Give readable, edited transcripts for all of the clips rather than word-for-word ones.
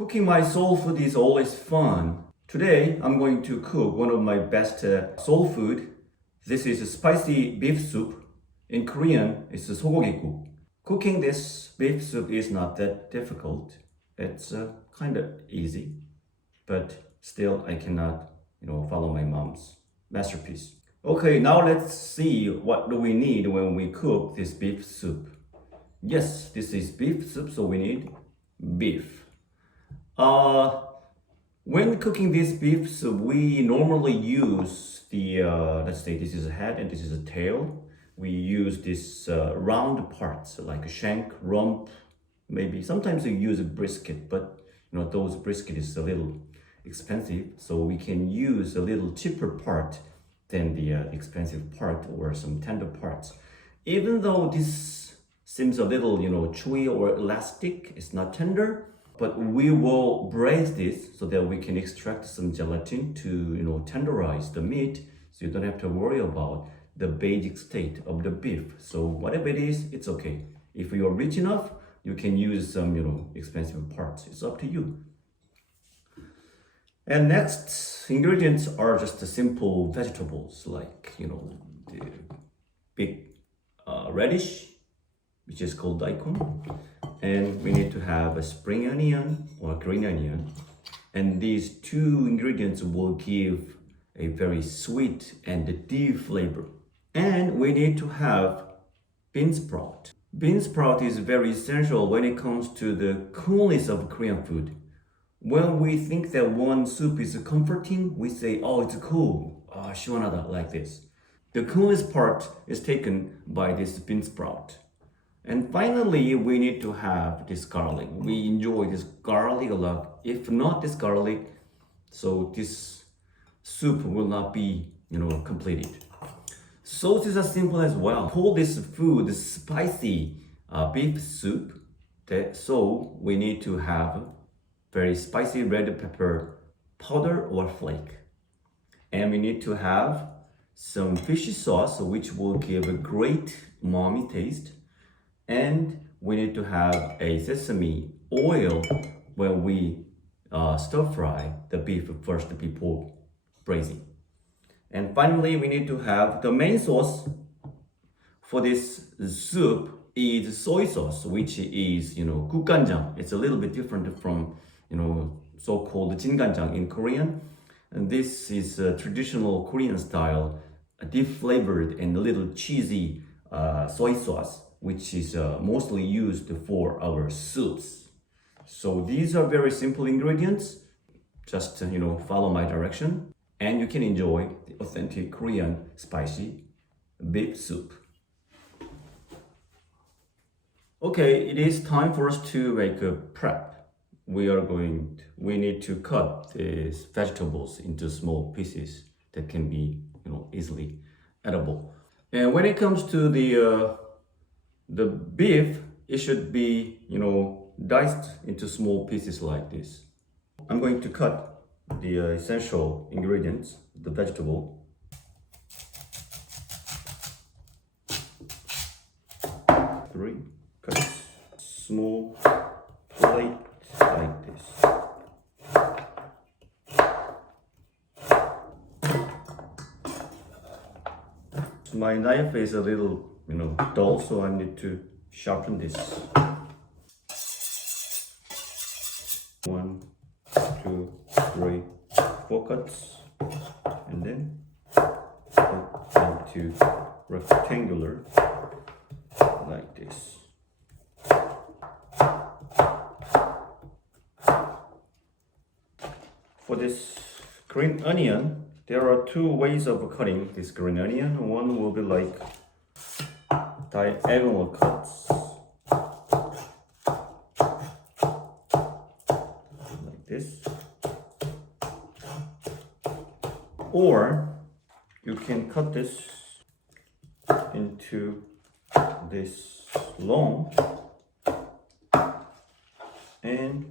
Cooking my soul food is always fun. Today, I'm going to cook one of my best soul food. This is a spicy beef soup. In Korean, it's a sogogiguk. Cooking this beef soup is not that difficult. It's kind of easy, but still I cannot, follow my mom's masterpiece. Okay, now let's see what do we need when we cook this beef soup. Yes, this is beef soup, so we need beef. When cooking this beef soup, we normally use the, let's say this is a head and this is a tail. We use this round parts like a shank, rump, maybe. Sometimes we use a brisket, but those brisket is a little expensive. So we can use a little cheaper part than the expensive part or some tender parts. Even though this seems a little, chewy or elastic, it's not tender. But we will braise this so that we can extract some gelatin to, tenderize the meat, so you don't have to worry about the basic state of the beef. So whatever it is, it's okay. If you are rich enough, you can use some, expensive parts. It's up to you. And next ingredients are just the simple vegetables like, the big radish, which is called daikon. And we need to have a spring onion or green onion. And these two ingredients will give a very sweet and deep flavor. And we need to have bean sprout. Bean sprout is very essential when it comes to the coolness of Korean food. When we think that one soup is comforting, we say, oh, it's cool, 시원하다, like this. The coolness part is taken by this bean sprout. And finally, we need to have this garlic. We enjoy this garlic a lot. If not this garlic, so this soup will not be, completed. Sauces are simple as well. Call this food spicy beef soup. So we need to have very spicy red pepper powder or flake. And we need to have some fishy sauce, which will give a great umami taste. And we need to have a sesame oil when we stir fry the beef first before braising. And finally, we need to have the main sauce for this soup is soy sauce, which is, 국간장. It's a little bit different from, so-called 진간장 in Korean. And this is a traditional Korean style, deep flavored and a little cheesy soy sauce, which is mostly used for our soups. So these are very simple ingredients. Just, follow my direction and you can enjoy the authentic Korean spicy beef soup. Okay, it is time for us to make a prep. We need to cut these vegetables into small pieces that can be, easily edible. And when it comes to the beef, it should be, diced into small pieces like this. I'm going to cut the essential ingredients, the vegetable. Three cuts, small plate like this. My knife is a little dull, so I need to sharpen this. 1, 2, 3, 4 cuts, and then cut into rectangular like this. For this green onion, there are two ways of cutting this green onion. One will be like diagonal cuts like this, or you can cut this into this long, and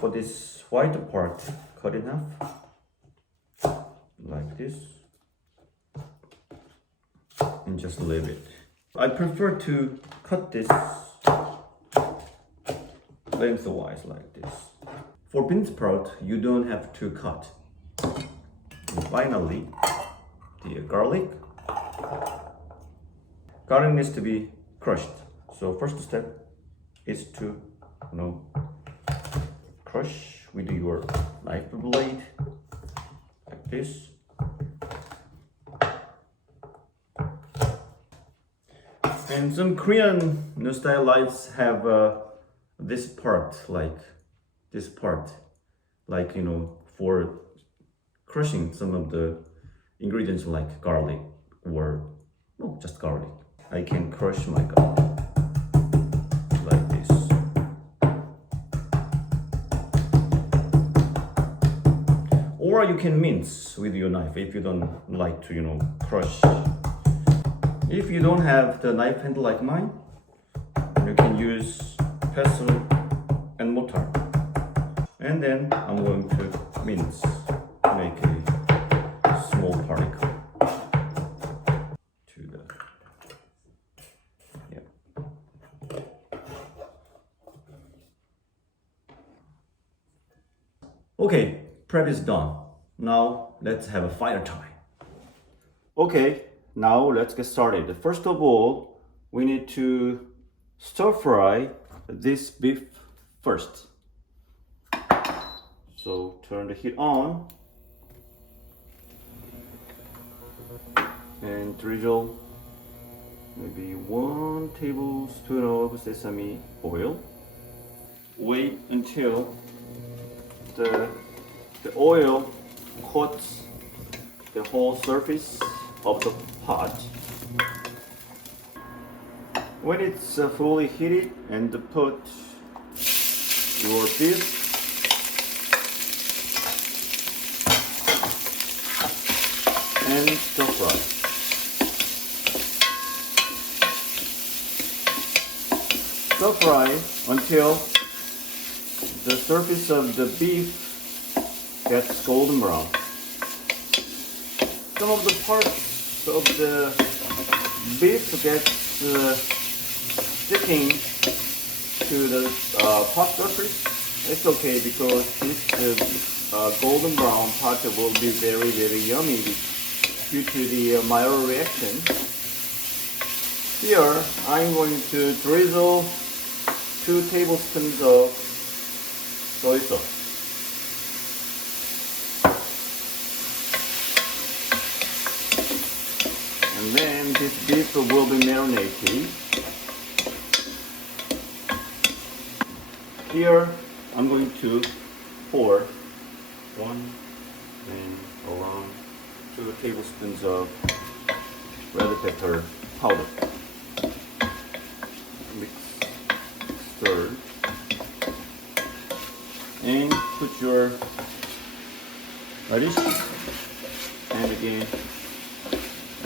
for this white part, cut in half like this and just leave it. I prefer to cut this lengthwise like this. For bean sprout, you don't have to cut. And finally, the garlic. Garlic needs to be crushed. So first step is to, crush with your knife blade like this. And some Korean style lives have this part, for crushing some of the ingredients like garlic or just garlic. I can crush my garlic like this. Or you can mince with your knife if you don't like to, crush. If you don't have the knife handle like mine, you can use pestle and mortar. And then I'm going to mince, make a small particle to the, Okay, prep is done. Now let's have a fire time. Okay, now let's get started. First of all, we need to stir fry this beef first. So turn the heat on and drizzle maybe 1 tablespoon of sesame oil. Wait until the oil coats the whole surface of the pot. When it's fully heated, and put your beef and stir fry. Stir fry until the surface of the beef gets golden brown. Some of the parts of the beef gets sticking to the pot surface. It's okay because this golden brown part will be very, very yummy due to the Maillard reaction. Here, I'm going to drizzle 2 tablespoons of soy sauce. And then this beef will be marinated. Here, I'm going to pour 1 and around 2 tablespoons of red pepper powder. Mix, stir, and put your radish, and again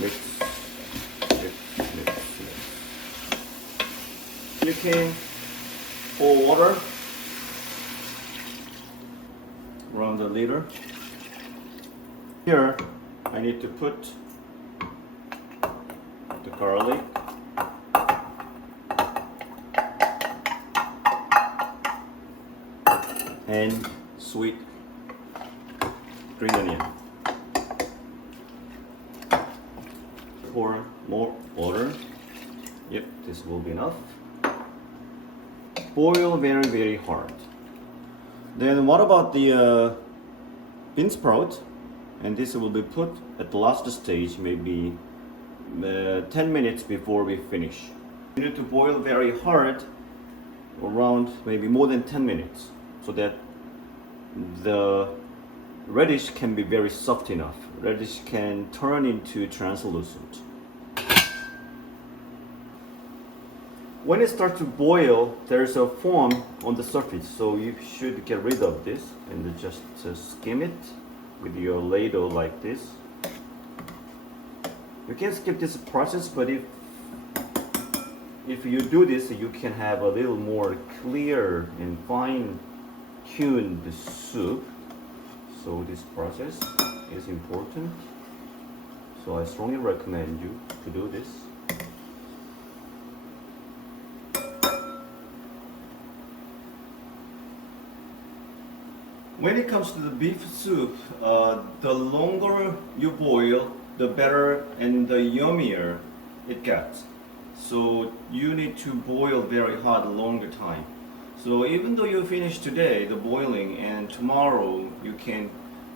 mix. You can pour water around the liter. Here, I need to put the garlic, and sweet green onion. Pour more water. Yep, this will be enough. Boil very, very hard. Then what about the bean sprout? And this will be put at the last stage, maybe 10 minutes before we finish. You need to boil very hard, around maybe more than 10 minutes, so that the radish can be very soft enough. Radish can turn into translucent. When it starts to boil, there's a foam on the surface, so you should get rid of this and just skim it with your ladle like this. You can skip this process, but if you do this, you can have a little more clear and fine-tuned soup. So this process is important. So I strongly recommend you to do this. When it comes to the beef soup, the longer you boil, the better and the yummier it gets. So you need to boil very hard a longer time. So even though you finish today the boiling and tomorrow you can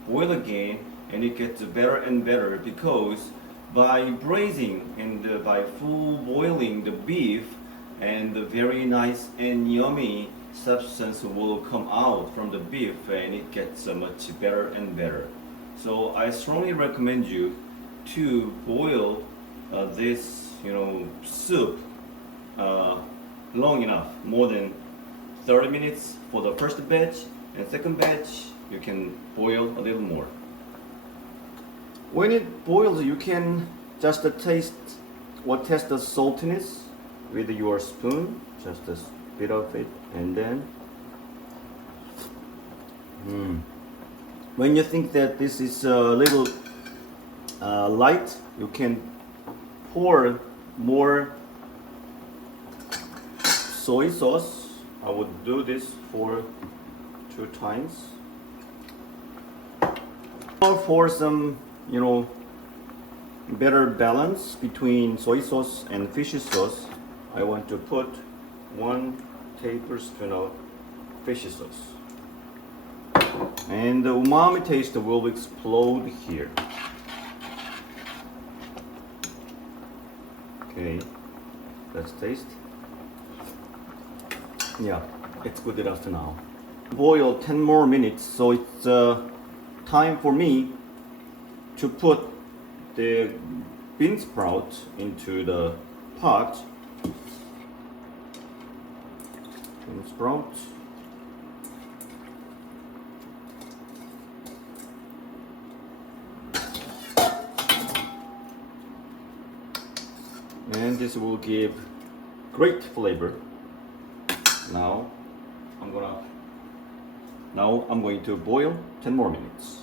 boil again and it gets better and better because by braising and by full boiling the beef and the very nice and yummy substance will come out from the beef and it gets much better and better. So I strongly recommend you to boil this soup long enough, more than 30 minutes for the first batch, and second batch you can boil a little more. When it boils, you can just test the saltiness with your spoon, just a bit of it, and then when you think that this is a little light, you can pour more soy sauce. I would do this for 2 times. For some, better balance between soy sauce and fish sauce, I want to put 1 tablespoon of fish sauce. And the umami taste will explode here. Okay, let's taste. Yeah, it's good enough now. Boil 10 more minutes, so it's time for me to put the bean sprout into the pot. Bean sprout. And this will give great flavor. Now I'm going to boil 10 more minutes.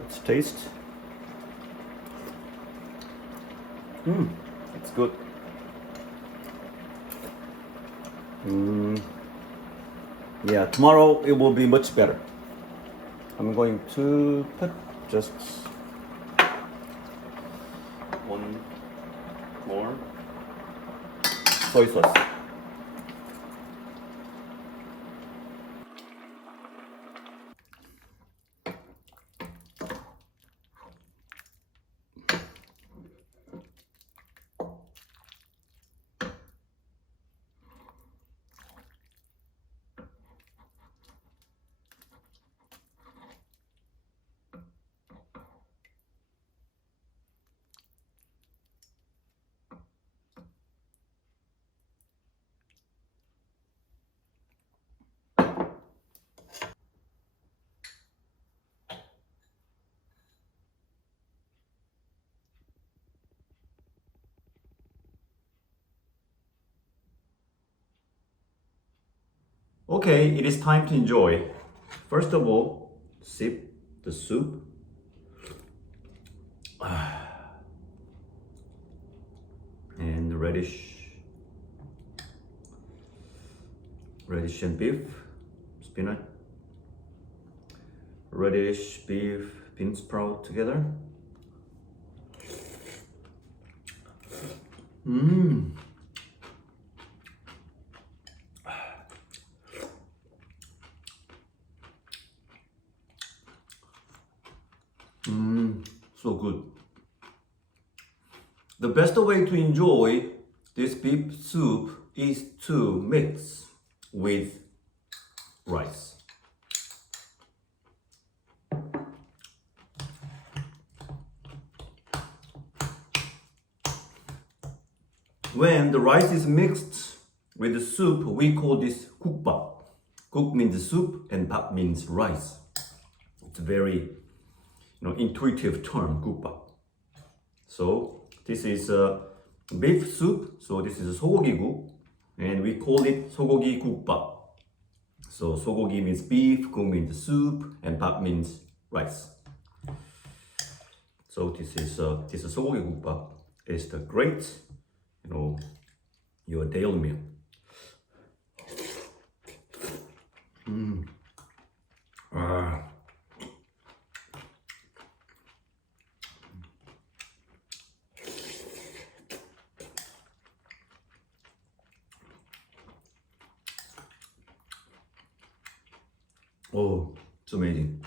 Let's taste. It's good. Yeah, tomorrow it will be much better. I'm going to put just 1 more soy sauce. Okay, it is time to enjoy. First of all, sip the soup. And the radish and beef, spinach, radish, beef, bean sprout together. So good. The best way to enjoy this beef soup is to mix with rice. When the rice is mixed with the soup, we call this 국밥. Kuk means soup and 밥 means rice. It's a very intuitive term, 국밥. So this is a beef soup. So this is a 소고기국, and we call it 소고기국밥. So 소고기 means beef, 국 means soup, and 밥 means rice. So this is 소고기국밥. It's the great you know, your daily meal. Ah. Oh, it's amazing.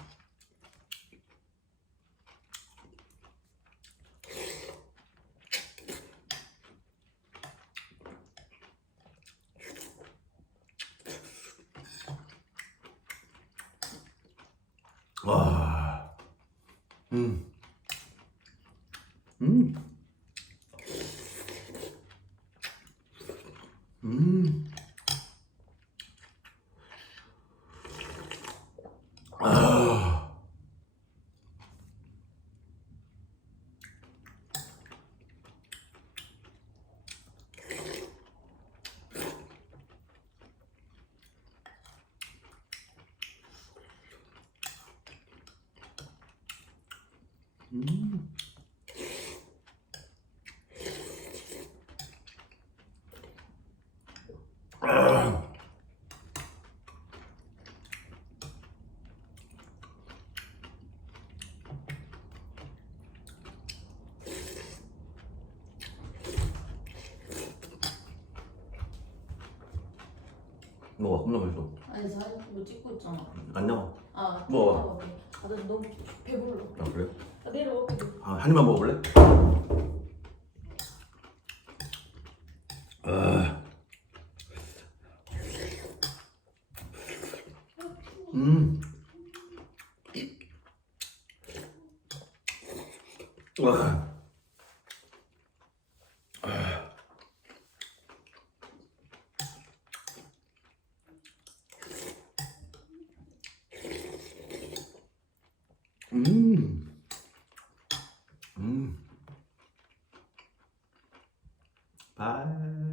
와, 음, 음, 음, 아, 음, 아, 먹어, 겁나 맛있어. 아니 사진 뭐 찍고 있잖아. 안 나와. 아, 뭐? 먹을게. 아, 나 너무 배불러. 아, 그래? 나 내려올게. 아, 한 입만 먹어볼래? 아, 음, 와, 음, 음, 바이.